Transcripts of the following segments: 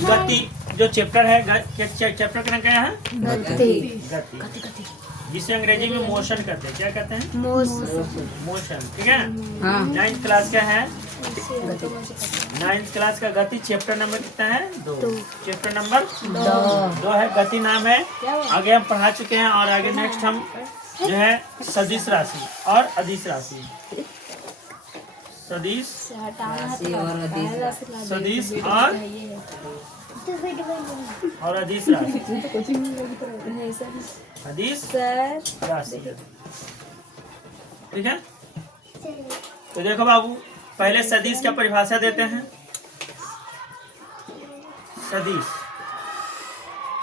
गति जो चैप्टर है, चैप्टर का नाम क्या है? गति। जिसे अंग्रेजी में मोशन कहते हैं। क्या कहते हैं? मोशन। ठीक है। हाँ। 9th क्लास का है, 9th क्लास का गति। चैप्टर नंबर कितना है? 2। चैप्टर नंबर 2 है, गति नाम है। आगे हम पढ़ा चुके हैं और आगे नेक्स्ट हम जो है सदिश राशि और अदिश राशि। सदिश और अदिश राशि। अदिश राशि। ठीक है। तो देखो बाबू, पहले सदिश का परिभाषा देते हैं। सदिश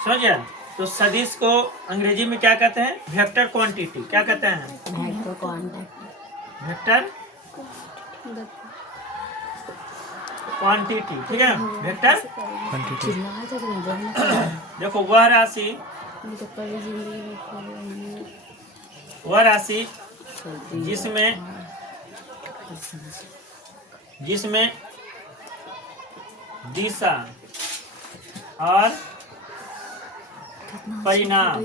समझ गया? तो सदिश को अंग्रेजी में क्या कहते हैं? Vector quantity. क्या कहते हैं? Vector quantity. ठीक है, वेक्टर क्वांटिटी। देखो वह राशि जिसमें दिशा और परिणाम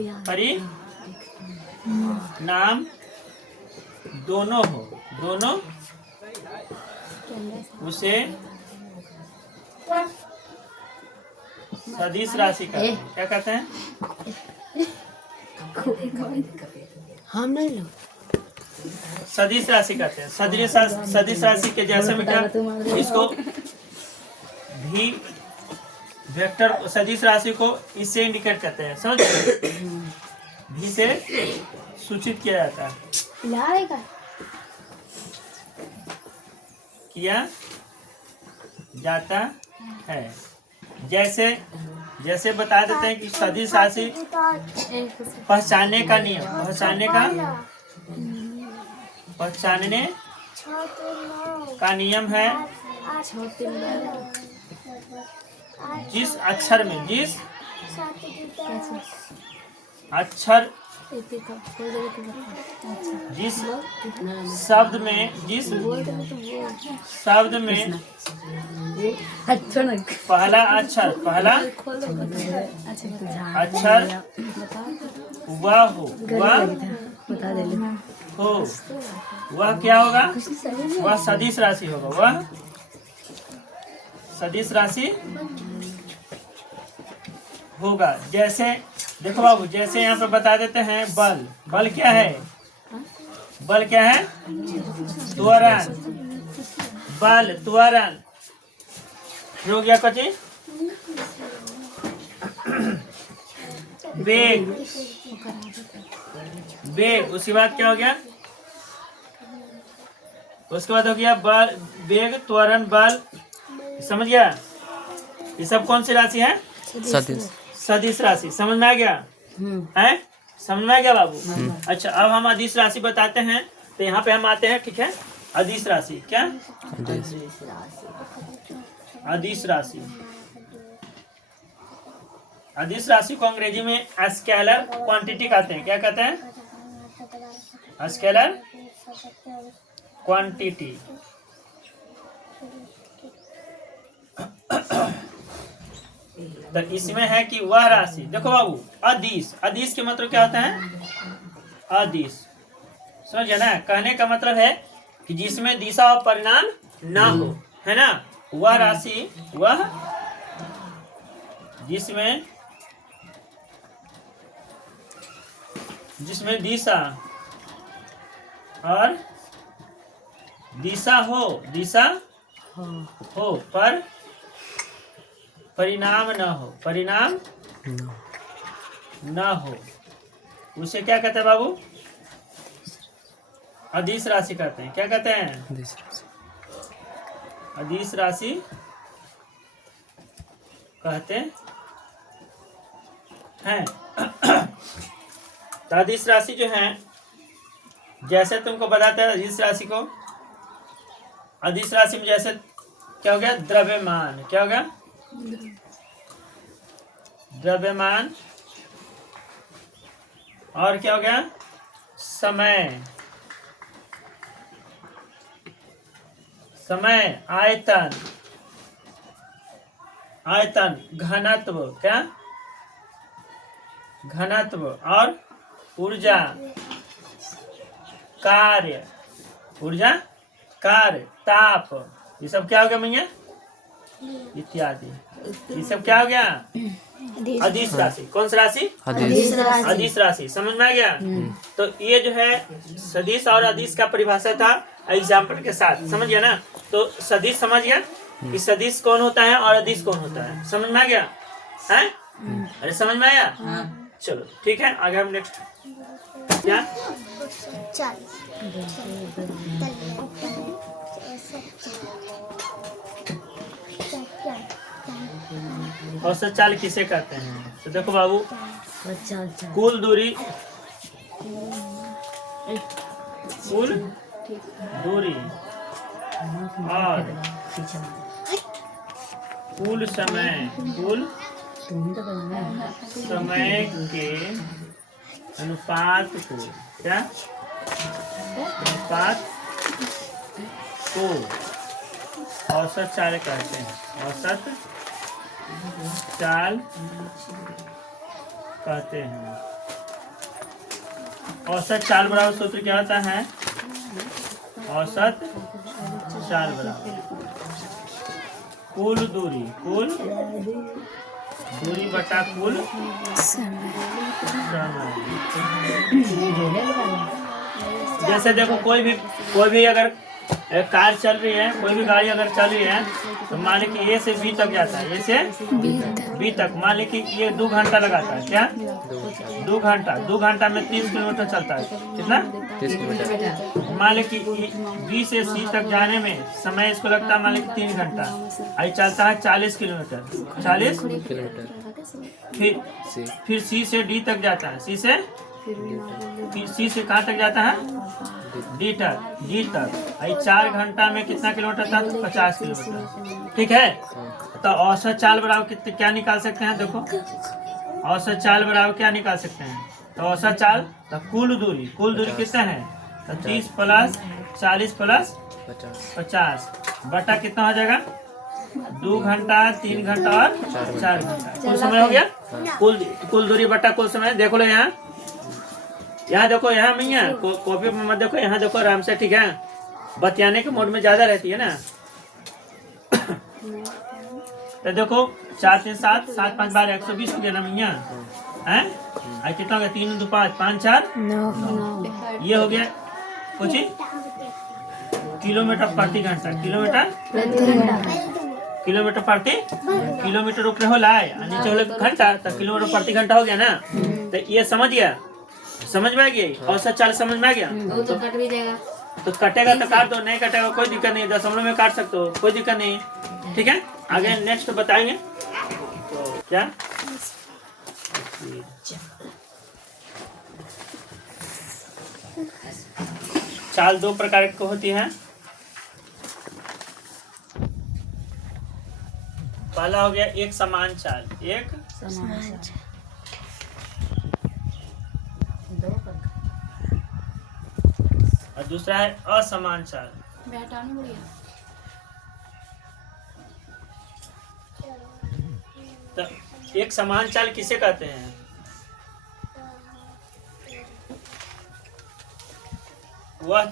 दोनों हो, उसे सदिश राशि कहते हैं। क्या कहते हैं? हम नहीं लो सदिश राशि कहते हैं। सदिश राशि के जैसे में क्या, इसको भी वेक्टर सदिश राशि को इससे इंडिकेट करते हैं। समझ गए? भी से सूचित किया जाता है, किया जाता है। जैसे बता देते हैं कि सदिश राशि पहचानने का नियम है। जिस अक्षर जिस शब्द में पहला अक्षर वह वह क्या होगा? वह सदिश राशि होगा। वह सदिश राशि होगा। जैसे देखो बाबू, जैसे यहाँ पे बता देते हैं बल क्या है? त्वरण। बल त्वरण हो गया कची। वेग उसके बाद क्या हो गया? उसके बाद हो गया बल, वेग, त्वरण, बल। समझ गया? ये सब कौन सी राशि है? सदिश राशि। समझ में आ गया? है? समझ में आ गया बाबू? अच्छा, अब हम अदिश राशि बताते हैं। तो यहाँ पे हम आते हैं। ठीक है, अदिश राशि। क्या? अदिश राशि। अदिश राशि को अंग्रेजी में स्केलर क्वांटिटी कहते हैं। क्या कहते हैं? Scalar quantity. तो इसमें है कि वह राशि, देखो बाबू, अदिश के मतलब क्या होता है? अदिश। समझे ना? कहने का मतलब है कि जिसमें दिशा और परिणाम ना हो, है ना? वह राशि, वह जिसमें दिशा और दिशा हो पर परिणाम न हो, उसे क्या कहते हैं बाबू? अदिश राशि कहते हैं। क्या कहते हैं? अदिश राशि कहते हैं। तो अदिश राशि जो है, जैसे तुमको बताते हैं अदिश राशि को, अदिश राशि में जैसे क्या हो गया? द्रव्यमान। क्या हो गया? द्रव्यमान। और क्या हो गया? समय, आयतन, आयतन, घनत्व, क्या घनत्व, और ऊर्जा, कार्य, ऊर्जा, कार्य, ताप, ये सब क्या हो गया भैया, इत्यादि। ये सब क्या हो गया, अदिश राशि। कौन सी राशि, अदिश राशि। समझ में आ गया। तो ये जो है सदिश और अदिश का परिभाषा था एग्जाम्पल के साथ, समझ गया ना। तो सदिश समझ गया कि सदिश कौन होता है और अदिश कौन होता है, समझ में आ गया है। अरे समझ में आया। चलो ठीक है, आगे हम नेक्स्ट क्या, औसत चाल किसे कहते हैं। तो देखो बाबू, कुल दूरी, कुल दूरी और कुल समय, कुल समय के अनुपात को, क्या अनुपात को औसत चाल कहते हैं। औसत चाल कहते हैं। औसत चाल बराबर सूत्र क्या होता है, औसत चाल बराबर कुल दूरी, कुल दूरी बटा कुल समय। जैसे देखो कोई भी अगर कार चल रही है, कोई भी गाड़ी अगर चल रही है, तो मान ली कि ए से बी तक जाता है, ए से बी तक। मान ली कि ये 2 घंटा लगाता है, क्या 2 घंटा में 30 किलोमीटर चलता है। कितना, 30 किलोमीटर। मान ली कि बी से सी तक जाने में समय इसको लगता है मान ली कि 3 घंटा, आई चलता है 40 किलोमीटर, 40 किलोमीटर। फिर सी से डी तक जाता है, सी से कहाँ तक जाता है, डी तक। आई 4 घंटा में कितना किलोमीटर था, 50 किलोमीटर। ठीक है। तो औसत चाल बराबर कितने, क्या निकाल सकते हैं, देखो औसत चाल बराबर क्या निकाल सकते हैं। तो औसत चाल, तो कुल दूरी कितना है, तो 30 प्लस 40 प्लस 50 बटा कितना हो जाएगा, 2 घंटा, 3 घंटा और 4 घंटा। कुल समय हो गया, कुल दूरी बटा कुल समय। देखो लो यहाँ देखो, यहाँ भैया कॉपी में मत देखो, यहाँ देखो आराम से, ठीक है। बतियाने के मोड में ज्यादा रहती है ना। तो देखो 4 3 7 7 5 12 120 हो गया ना भैया, है कितना हो गया, 3 2 5 5 4 9। ये हो गया कुछ किलोमीटर प्रति घंटा, किलोमीटर प्रति किलोमीटर ऊपर हो लाए, नीचे हो घंटा, तो किलोमीटर प्रति घंटा हो गया ना। तो ये समझ गया, समझ में आ गया। औसत चाल समझ में आ गया। तो कट भी जाएगा, तो कटेगा तो काट दो, नहीं कटेगा कोई दिक्कत नहीं, दशमलव में काट सकते हो, कोई दिक्कत नहीं। ठीक है, आगे नेक्स्ट बताएंगे। तो क्या, चाल 2 प्रकार की होती है। पहला हो गया एक समान चाल, एक और दूसरा है असमान चाल। तो एक समान चाल किसे कहते हैं, वह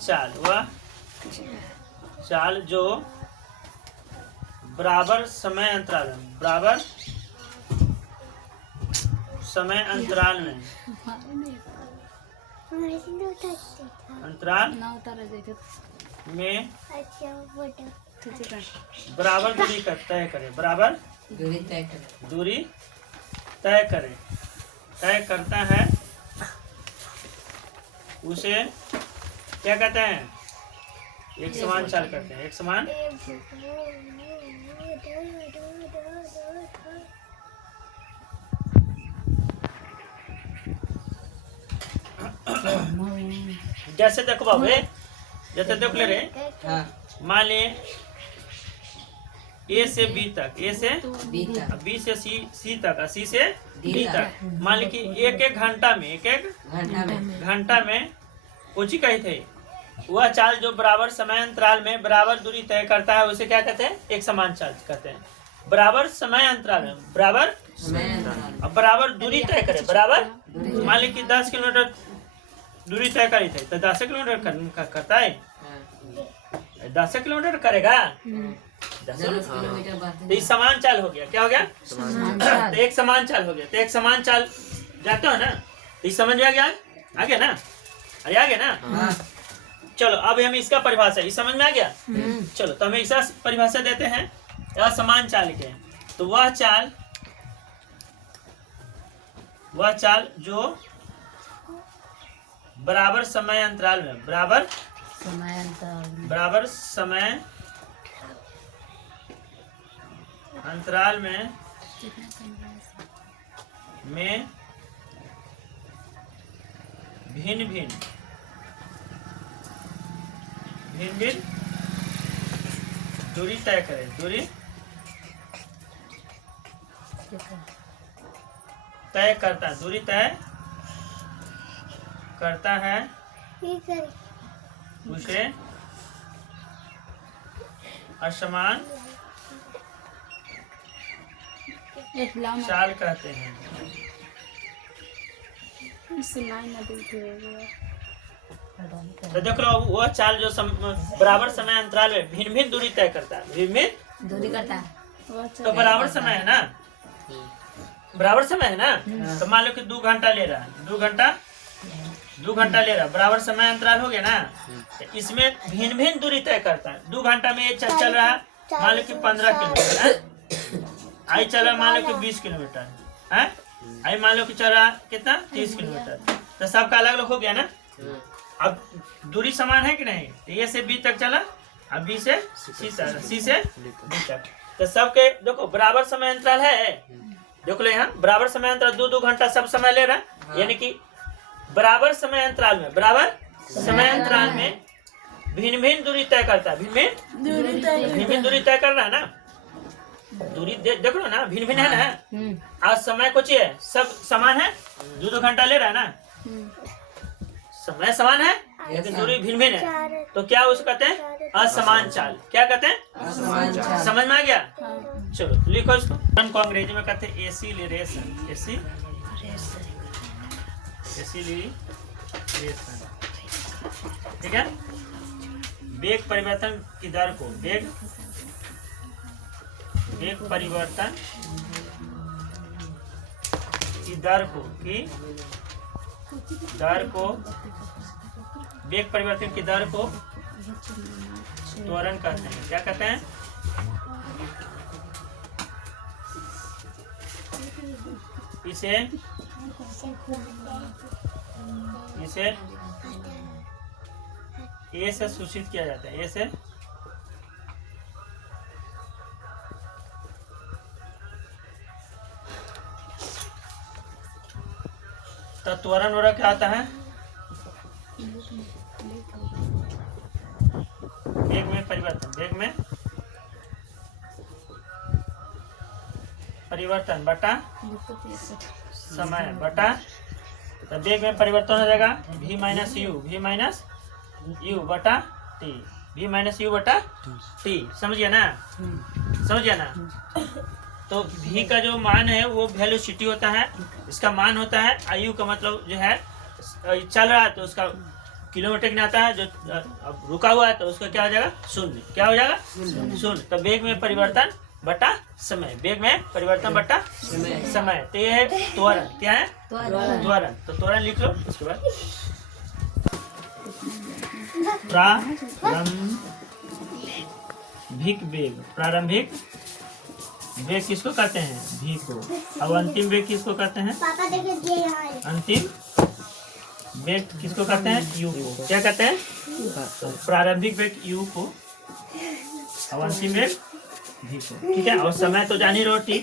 चाल जो बराबर समय अंतराल में बराबर दूरी तय करे, बराबर दूरी तय करता है, उसे क्या कहते हैं, एक समान चाल करते हैं। एक समान जैसे देखो बाबू, जैसे देख ले रे, मान ले ए से बी तक, बी से सी तक, सी से डी तक। मान ली कि एक घंटा में कुछ ही कही थे। वह चाल जो बराबर समय अंतराल में बराबर दूरी तय करता है, उसे क्या कहते हैं, एक समान चाल कहते हैं। बराबर समय अंतराल में, बराबर अब बराबर दूरी तय करे, बराबर मान ली कि 10 किलोमीटर दूरी तय करी थी तो 10 किलोमीटर करता है, 10 किलोमीटर करेगा, 10 तो ये समान चाल हो गया, क्या हो गया, तो एक समान चाल हो गया, तो एक समान चाल जाते हो ना, तो ये समझ में आ गया, आ गया ना, अरे आ गया ना। चलो अब हम इसका परिभाषा, ये समझ में आ गया। चलो तो हमें इसका परिभाषा देते हैं असमान चाल के। तो वह चाल जो बराबर समय अंतराल में, बराबर समय अंतराल में भिन्न भिन्न दूरी तय करे, दूरी तय करता है, दूरी तय करता है, उसे असमान चाल कहते हैं। तो देख लो वो चाल जो बराबर समय अंतराल में भिन्न भिन्न दूरी तय करता है, भिन्न दूरी करता है, तो बराबर समय है ना, बराबर समय है ना, तो मान लो कि 2 घंटा ले रहा है, 2 घंटा ले रहा है, बराबर समय अंतराल हो गया ना, तो इसमें भिन्न भिन्न दूरी तय करता है। 2 घंटा में ये चल रहा है मान लो कि 15 किलोमीटर, आई चल रहा मान लो कि 20 किलोमीटर है, आई मान लो कि चल रहा कितना 30 किलोमीटर, तो सबका अलग अलग हो गया ना। अब दूरी समान है कि नहीं, तो ए से बी तक चला, अब बी से सी तक, सी से डी तक, तो सबके देखो बराबर समय अंतराल है, देख लो यहाँ बराबर समय अंतराल 2 घंटा सब समय ले रहा है, यानी कि बराबर समय अंतराल में, बराबर समय अंतराल में भिन्न भिन्न दूरी तय करता है, भिन्न भिन्न दूरी तय कर रहा है ना, दूरी देख लो ना, भिन्न भिन्न है ना। आज समय कुछ है, सब समान है, 2 घंटा ले रहा है ना, समय समान है लेकिन दूरी भिन्न भिन्न है, तो क्या उसको कहते हैं असमान चाल, क्या कहते हैं असमान चाल। समझ में आ गया। चलो लिखो इसको, को अंग्रेजी में कहते हैं एसिलेरेशन, ठीक है। वेग परिवर्तन की दर को, वेग परिवर्तन की दर को, वेग परिवर्तन की दर को त्वरण कहते हैं, क्या कहते हैं, इसे ए से सूचित किया जाता है, ए से तो त्वरण हो रहा क्या आता है, वेग में परिवर्तन बटा समय बटा, तो वेग में परिवर्तन हो जाएगा v माइनस यू बटा टी, v माइनस यू बटा टी, समझिए ना, तो v का जो मान है वो वेलोसिटी होता है, इसका मान होता है, आयु का मतलब जो है चल रहा है तो उसका किलोमीटर में आता है, जो अब रुका हुआ है तो उसका क्या हो जाएगा शून्य, क्या हो जाएगा शून्य। तो वेग में परिवर्तन बटा समय, वेग में परिवर्तन बटा समय, तो ये है त्वरण, क्या है त्वरण। तो त्वरण लिख लो, उसके बाद प्रारंभिक वेग किसको कहते हैं, v को, अब अंतिम वेग किसको कहते हैं, अंतिम वेग किसको कहते हैं, u को, क्या कहते हैं, प्रारंभिक वेग u को, अब अंतिम वेग v को, ठीक है। और समय तो जान ही रहो t,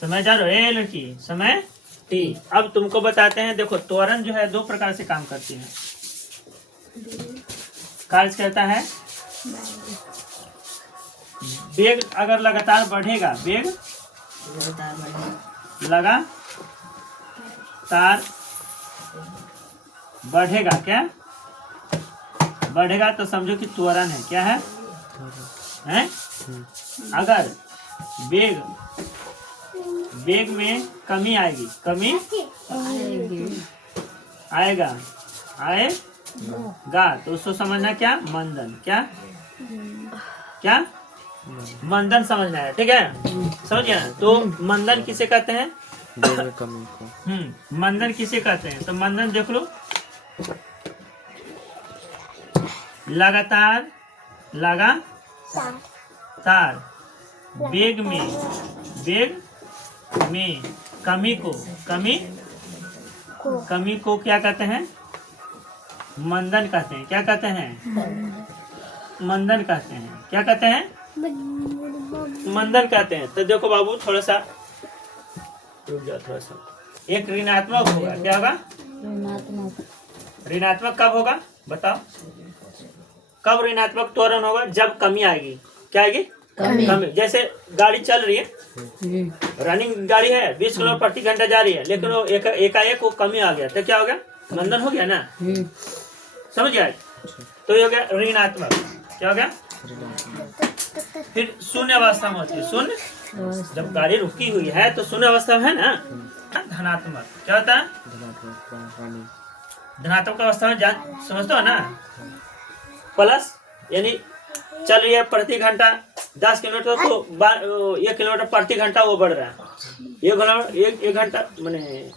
समय जान रहो लड़की, समय t। अब तुमको बताते हैं, देखो त्वरण जो है 2 प्रकार से काम करती है, कार्य करता है, वेग अगर लगातार बढ़ेगा, वेग लगातार बढ़ेगा, क्या बढ़ेगा, तो समझो कि त्वरण है, क्या है, अगर वेग, वेग में कमी आएगी, कमी आएगा, आएगा, तो उसको समझना क्या, मंदन, क्या क्या मंदन समझना है, ठीक है, समझ गया। तो मंदन किसे कहते हैं, वेग में कमी को। मंदन किसे कहते हैं, तो मंदन देख लो, लगातार, लगातार वेग में, वेग में कमी को, कमी को क्या कहते हैं, मंदन कहते हैं, क्या कहते हैं, मंदन कहते हैं, क्या कहते हैं, मंदन कहते हैं। तो देखो बाबू थोड़ा सा रुक जाओ, थोड़ा सा, एक ऋणात्मक होगा, क्या होगा, ऋणात्मक कब होगा बताओ, कब ऋणात्मक त्वरण होगा, जब कमी आएगी, क्या आएगी, कमी। जैसे गाड़ी चल रही है, रनिंग गाड़ी है, 20 किलोमीटर प्रति घंटा जा रही है, लेकिन वो एकाएक वो कमी आ गया, तो क्या हो गया, मंदन हो गया ना, समझ गया। तो ये हो गया ऋणात्मक, क्या हो गया, फिर शून्य अवस्था में होती है, शून्य, जब गाड़ी रुकी हुई है तो शून्य अवस्था में है ना। धनात्मक क्या होता है, धनात्मक अवस्था में समझते हो ना, प्लस यानी चल रही है प्रति घंटा 10 किलोमीटर, तो 1 किलोमीटर प्रति घंटा वो बढ़ रहा है, एक घंटा मैंने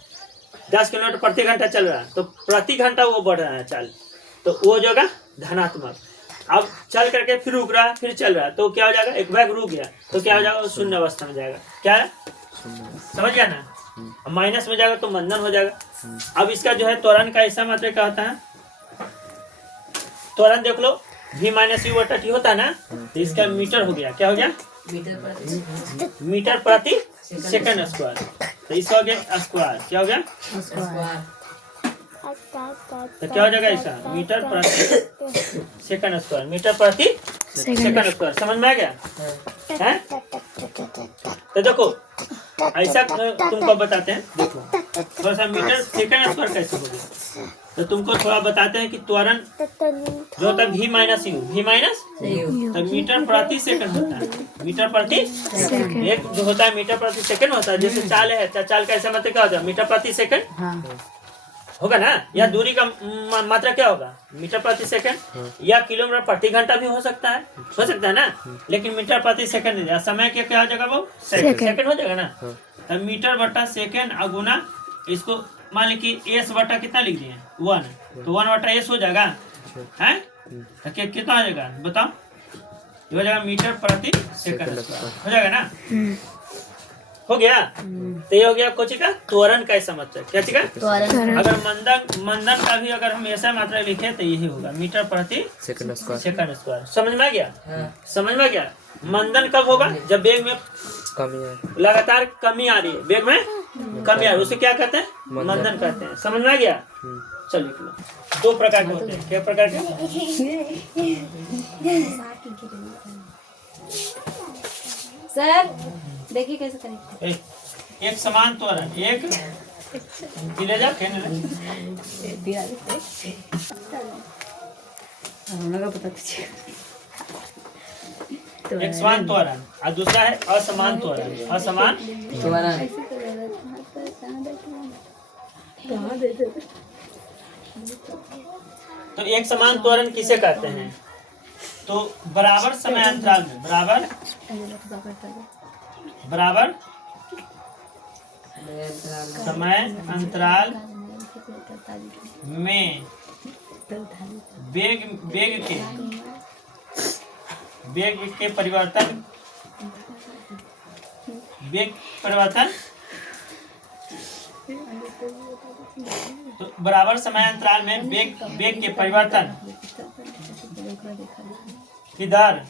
10 किलोमीटर प्रति घंटा चल रहा है, तो प्रति घंटा वो बढ़ रहा है चाल, तो वो जो है धनात्मक। अब चल करके फिर रुक रहा है, फिर चल रहा है, तो क्या हो जाएगा, एक बैग रुक गया, तो क्या हो जाएगा, शून्य अवस्था में जाएगा, क्या है, समझ गया ना। अब माइनस में जाएगा तो मंदन हो जाएगा। अब इसका जो है त्वरण का ऐसा मात्रा क्या होता है, त्वरण देख लो, v माइनस यू बटा टी होता है ना, तो इसका मीटर हो गया, क्या हो गया, मीटर प्रति सेकंड स्क्वायर, तो इसका हो गया स्क्वायर, क्या हो गया, तो क्या हो जाएगा ऐसा, मीटर प्रति सेकंड स्क्वायर, मीटर प्रति सेकंड स्क्वायर, समझ में आ गया है। तो देखो ऐसा तुमको बताते हैं, देखो थोड़ा सा मीटर सेकंड स्क्वायर कैसे हो गया, तो तुमको थोड़ा बताते हैं कि त्वरण जो होता है v minus you, v minus तो मीटर प्रति सेकंड होता है, मीटर प्रति एक जो होता है मीटर प्रति सेकंड होता है, जैसे चाल है, चाल का ऐसा मतलब क्या होता है, मीटर प्रति सेकंड होगा ना, या दूरी का मात्रा क्या होगा, मीटर प्रति सेकंड, या किलोमीटर प्रति घंटा भी हो सकता है ना, लेकिन मीटर प्रति सेकंड, समय क्या हो जाएगा वो, सेकंड हो जाएगा ना। तो मीटर बटा सेकंड अगुना इसको मान ली कि एस बटा कितना लिख दिए 1, तो 1 बटा एस हो जाएगा, है तो कितना हो जाएगा बताओ, ये हो जाएगा मीटर प्रति सेकंड हो जाएगा ना, हो गया। तो ये हो गया कोची का त्वरण का समझ, क्या चीज का, अगर मंदन का भी अगर हम ऐसा मात्रा लिखे तो यही होगा, मीटर प्रति सेकंड स्क्वायर, समझ में आ गया, समझ में आ गया। मंदन कब होगा, जब वेग में कमी, लगातार कमी आ रही है, वेग में कमी आ रही है, उसे क्या कहते हैं, मंदन कहते हैं, समझ में आ गया। चलिए 2 प्रकार के होते हैं, क्या प्रकार के, सर देखिए कैसे करेंगे, एक समान त्वरण, एक ले जा एक समान त्वरण और दूसरा है असमान त्वरण, असमान त्वरण। तो एक समान त्वरण किसे कहते हैं, तो बराबर समय अंतराल में, बराबर समय अंतराल में वेग के परिवर्तन, तो बराबर समय अंतराल में वेग के परिवर्तन की दर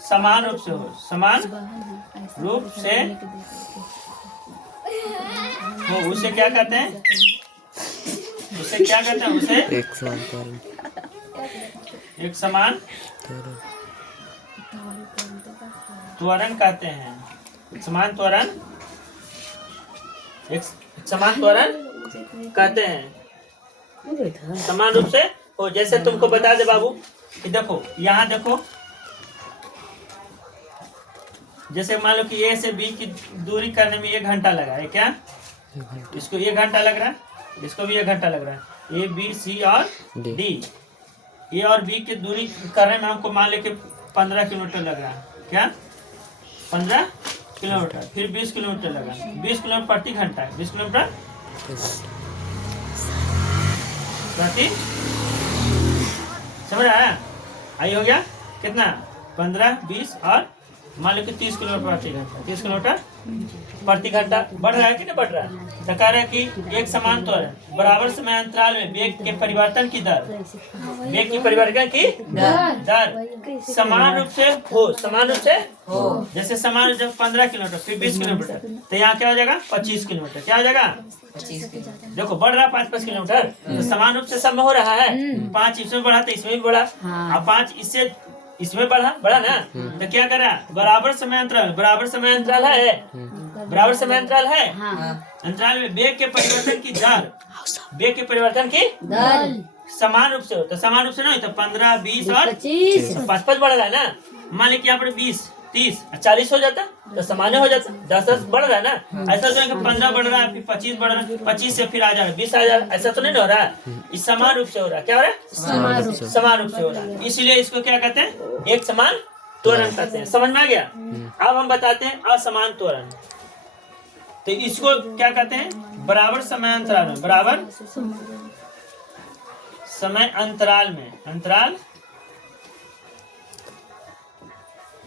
समान रूप से हो, उसे क्या कहते हैं, उसे एक समान त्वरण कहते हैं, समान त्वरण कहते हैं, समान रूप से हो। जैसे तुमको बता दे बाबू, कि देखो यहाँ देखो, जैसे मान लो कि ए से बी की दूरी करने में 1 घंटा लगा है क्या, इसको 1 घंटा लग रहा है, इसको भी 1 घंटा लग रहा है। ए बी सी और डी, ए और बी की दूरी करने में हमको मान लो कि 15 किलोमीटर लग रहा है क्या, 15 किलोमीटर, फिर 20 किलोमीटर लगा, 20 किलोमीटर प्रति घंटा है, 20 किलोमीटर प्रति, समझ आया? आई हो गया कितना, 15 20 और मान लो कि 30 किलोमीटर प्रति घंटा, 30 किलोमीटर प्रति घंटा बढ़ रहा है कि नहीं बढ़ रहा है। तो कह रहा है कि एक समान त्वरण बराबर समय अंतराल में वेग के परिवर्तन की दर, वेग की परिवर्तन की दर समान रूप से हो, समान रूप से हो। जैसे समान जब 15 किलोमीटर फिर 20 किलोमीटर, तो यहाँ क्या हो जाएगा 25 किलोमीटर, क्या हो जाएगा 25 किलोमीटर। देखो बढ़ रहा है 5-5 किलोमीटर, तो समान रूप से सब में हो रहा है। 5 इसमें बढ़ा तो इसमें भी बढ़ा, अब 5 इससे इसमें बढ़ा ना, तो क्या करा, बराबर समय अंतराल, बराबर समय अंतराल है, बराबर समय अंतराल है, अंतराल में वेग के परिवर्तन की दर, वेग के परिवर्तन की दर समान रूप से हो। तो समान रूप से नहीं तो 15 20 और 25, 5-5 बढ़ रहा है ना। मान लीजिए यहाँ पर 20 30 40 हो जाता तो सामान्य हो जाता, 10-10 बढ़ रहा है ना। ऐसा तो नहीं कि 15 बढ़ रहा है फिर 25 बढ़ रहा है, 25 से फिर आ जा रहा है 20 आ जा रहा है, ऐसा तो नहीं हो रहा है। इस समान रूप से हो रहा है, क्या हो रहा है, समान रूप से हो रहा है। इसलिए इसको क्या कहते हैं, एक समान त्वरण कहते हैं। समझ में आ गया? अब हम बताते हैं असमान त्वरण। तो इसको क्या कहते हैं, बराबर समय अंतराल में, बराबर समय अंतराल में,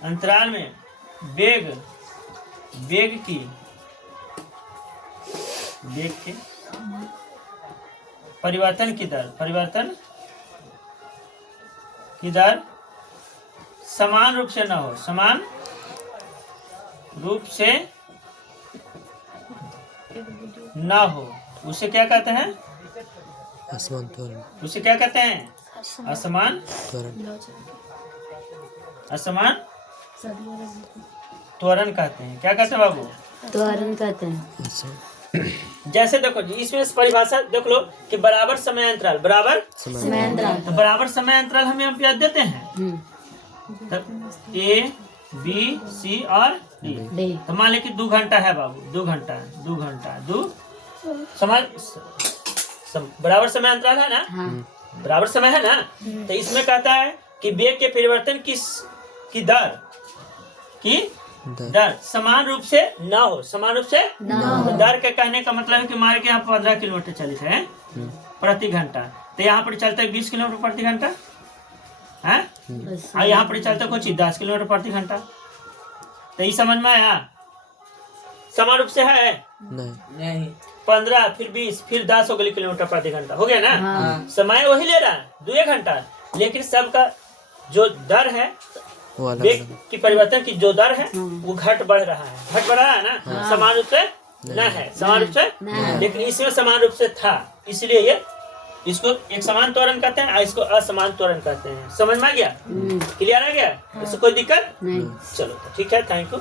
अंतराल में वेग के परिवर्तन की दर समान रूप से न हो, समान रूप से न हो, उसे क्या कहते हैं, असमान त्वरण, उसे क्या कहते हैं, असमान त्वरण कहते हैं। क्या कहते हैं बाबू, त्वरण कहते हैं। जैसे देखो जी इसमें परिभाषा देख लो कि बराबर समय अंतराल, बराबर समय अंतराल, तो बराबर समय अंतराल हमें हम याद देते हैं, ए बी सी और डी। तो मान ले कि 2 घंटा है बाबू, 2 घंटा समान बराबर समय अंतराल है ना, बराबर समय है ना। तो इसमें कहता है कि वेग के परिवर्तन की दर समान रूप से न हो, समान रूप से तो दर के कहने का मतलब है कि हमारे यहाँ 15 किलोमीटर चलित है प्रति घंटा, तो यहाँ पर चलता है 20 किलोमीटर प्रति घंटा है, और यहाँ पर चलता है कुछ 10 किलोमीटर प्रति घंटा। तो ये समझ में आया, समान रूप से है नहीं, 15 फिर 20 फिर 10 हो गई किलोमीटर प्रति घंटा, हो गया ना। समय वही ले रहा है 2 घंटा, लेकिन सबका जो दर है, वेग की परिवर्तन की जो दर है वो घट बढ़ रहा है ना, समान रूप से न है, समान रूप से, लेकिन इसमें समान रूप से था, इसलिए ये इसको एक समान त्वरण कहते हैं, इसको असमान त्वरण कहते हैं। समझ में आ गया, क्लियर आ गया, इससे कोई दिक्कत नहीं। चलो ठीक है, थैंक यू।